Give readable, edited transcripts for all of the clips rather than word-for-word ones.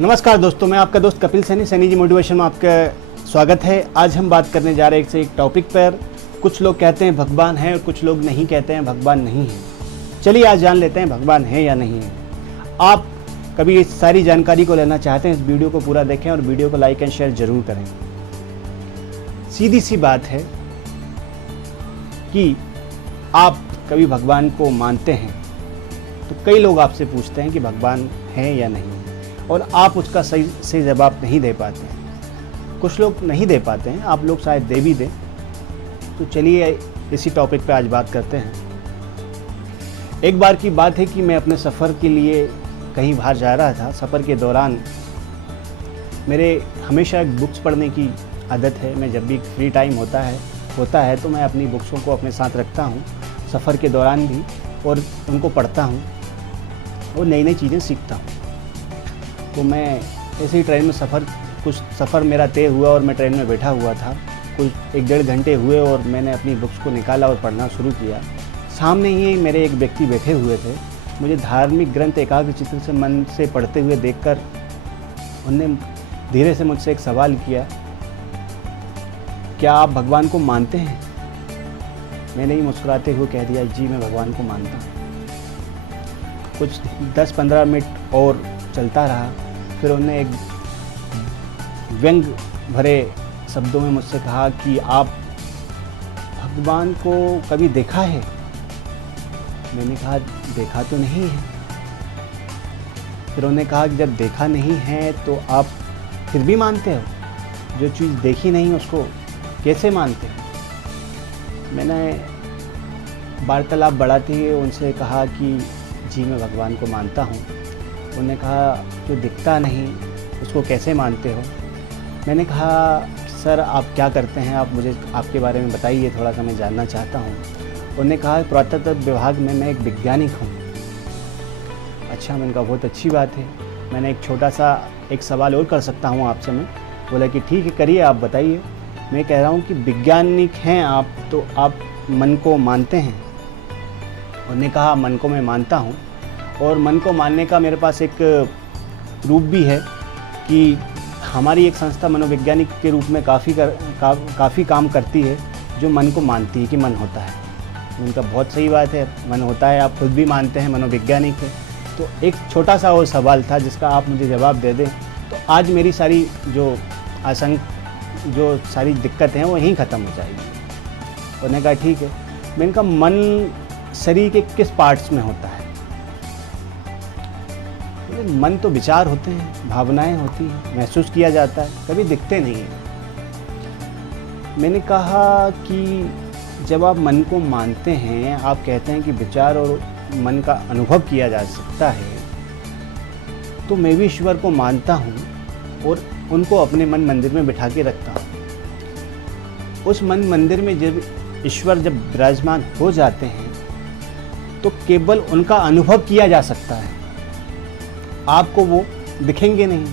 नमस्कार दोस्तों, मैं आपका दोस्त कपिल सैनी, सैनी जी मोटिवेशन में आपका स्वागत है। आज हम बात करने जा रहे हैं एक टॉपिक पर। कुछ लोग कहते हैं भगवान है और कुछ लोग नहीं कहते हैं भगवान नहीं है। चलिए आज जान लेते हैं भगवान है या नहीं है। आप कभी इस सारी जानकारी को लेना चाहते हैं, इस वीडियो को पूरा देखें और वीडियो को लाइक एंड शेयर जरूर करें। सीधी सी बात है कि आप कभी भगवान को मानते हैं तो कई लोग आपसे पूछते हैं कि भगवान है या नहीं है और आप उसका सही जवाब नहीं दे पाते हैं। कुछ लोग नहीं दे पाते हैं, आप लोग शायद दे भी दें। तो चलिए इसी टॉपिक पे आज बात करते हैं। एक बार की बात है कि मैं अपने सफ़र के लिए कहीं बाहर जा रहा था। सफ़र के दौरान मेरे हमेशा एक बुक्स पढ़ने की आदत है। मैं जब भी फ्री टाइम होता है तो मैं अपनी बुक्सों को अपने साथ रखता हूँ, सफ़र के दौरान भी, और उनको पढ़ता हूँ और नई नई चीज़ें सीखता हूँ। तो मैं ऐसे ही ट्रेन में कुछ सफ़र मेरा तय हुआ और मैं ट्रेन में बैठा हुआ था। कुछ 1-1.5 घंटे हुए और मैंने अपनी बुक्स को निकाला और पढ़ना शुरू किया। सामने ही मेरे एक व्यक्ति बैठे हुए थे। मुझे धार्मिक ग्रंथ एकाग्रचित्त से मन से पढ़ते हुए देखकर उन्होंने धीरे से मुझसे एक सवाल किया, क्या आप भगवान को मानते हैं? मैंने ही मुस्कुराते हुए कह दिया, जी मैं भगवान को मानता हूँ। कुछ 10-15 मिनट और चलता रहा। फिर उन्होंने एक व्यंग भरे शब्दों में मुझसे कहा कि आप भगवान को कभी देखा है? मैंने कहा देखा तो नहीं है। फिर उन्होंने कहा कि जब देखा नहीं है तो आप फिर भी मानते हो? जो चीज़ देखी नहीं उसको कैसे मानते हो? मैंने वार्तालाप बढ़ाते हुए उनसे कहा कि जी मैं भगवान को मानता हूँ। उन्होंने कहा जो दिखता नहीं उसको कैसे मानते हो? मैंने कहा सर आप क्या करते हैं, आप मुझे आपके बारे में बताइए, थोड़ा सा मैं जानना चाहता हूँ। उन्होंने कहा पुरातत्व विभाग में मैं एक वैज्ञानिक हूँ। अच्छा, मैंने कहा बहुत अच्छी बात है। मैंने एक छोटा सा एक सवाल और कर सकता हूँ आपसे? मैं बोला कि ठीक है करिए, आप बताइए। मैं कह रहा हूँ कि वैज्ञानिक हैं आप तो आप मन को मानते हैं? उन्होंने कहा मन को मैं मानता हूँ और मन को मानने का मेरे पास एक रूप भी है कि हमारी एक संस्था मनोवैज्ञानिक के रूप में काफ़ी काम करती है जो मन को मानती है कि मन होता है। उनका बहुत सही बात है, मन होता है, आप खुद भी मानते हैं, मनोवैज्ञानिक है। तो एक छोटा सा और सवाल था जिसका आप मुझे जवाब दे दें तो आज मेरी सारी जो सारी दिक्कतें हैं वो यहीं ख़त्म हो जाएगी। उन्होंने कहा ठीक है। मैंने कहा मन शरीर के किस पार्ट्स में होता है? मन तो विचार होते हैं, भावनाएं होती हैं, महसूस किया जाता है, कभी दिखते नहीं हैं। मैंने कहा कि जब आप मन को मानते हैं, आप कहते हैं कि विचार और मन का अनुभव किया जा सकता है, तो मैं भी ईश्वर को मानता हूँ और उनको अपने मन मंदिर में बिठा के रखता हूँ। उस मन मंदिर में जब ईश्वर विराजमान हो जाते हैं तो केवल उनका अनुभव किया जा सकता है, आपको वो दिखेंगे नहीं।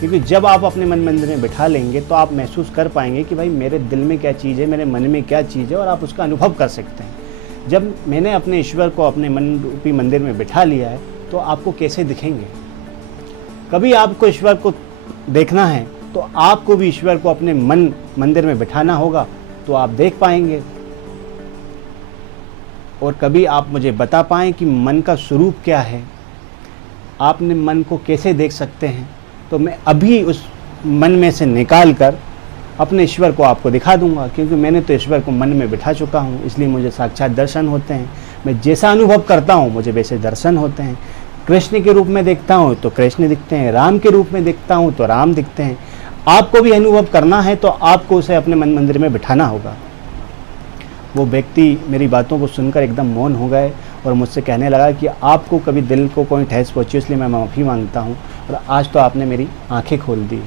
क्योंकि जब आप अपने मन मंदिर में बिठा लेंगे तो आप महसूस कर पाएंगे कि भाई मेरे दिल में क्या चीज़ है, मेरे मन में क्या चीज़ है, और आप उसका अनुभव कर सकते हैं। जब मैंने अपने ईश्वर को अपने मन रूपी मंदिर में बिठा लिया है तो आपको कैसे दिखेंगे? कभी आपको ईश्वर को देखना है तो आपको भी ईश्वर को अपने मन मंदिर में बिठाना होगा तो आप देख पाएंगे। और कभी आप मुझे बता पाएँ कि मन का स्वरूप क्या है, आपने मन को कैसे देख सकते हैं, तो मैं अभी उस मन में से निकाल कर अपने ईश्वर को आपको दिखा दूंगा। क्योंकि मैंने तो ईश्वर को मन में बिठा चुका हूँ, इसलिए मुझे साक्षात दर्शन होते हैं। मैं जैसा अनुभव करता हूँ मुझे वैसे दर्शन होते हैं। कृष्ण के रूप में देखता हूँ तो कृष्ण दिखते हैं, राम के रूप में देखता हूँ तो राम दिखते हैं। आपको भी अनुभव करना है तो आपको उसे अपने मन मंदिर में बिठाना होगा। वो व्यक्ति मेरी बातों को सुनकर एकदम मौन हो गए और मुझसे कहने लगा कि आपको कभी दिल को कोई ठेस पहुँची इसलिए मैं माफ़ी मांगता हूँ, और आज तो आपने मेरी आंखें खोल दी।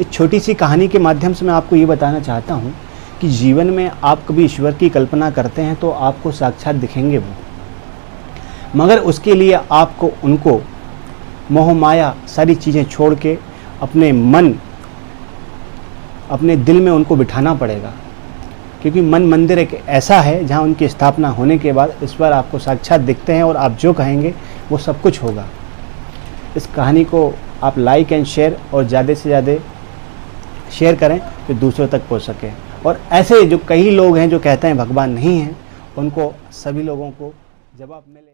इस छोटी सी कहानी के माध्यम से मैं आपको ये बताना चाहता हूँ कि जीवन में आप कभी ईश्वर की कल्पना करते हैं तो आपको साक्षात दिखेंगे वो, मगर उसके लिए आपको उनको मोह माया सारी चीज़ें छोड़ के अपने मन अपने दिल में उनको बिठाना पड़ेगा। क्योंकि मन मंदिर एक ऐसा है जहाँ उनकी स्थापना होने के बाद ईश्वर आपको साक्षात दिखते हैं और आप जो कहेंगे वो सब कुछ होगा। इस कहानी को आप लाइक एंड शेयर और ज़्यादा से ज़्यादा शेयर करें कि दूसरों तक पहुंच सके। और ऐसे जो कई लोग हैं जो कहते हैं भगवान नहीं है, उनको सभी लोगों को जवाब मिले।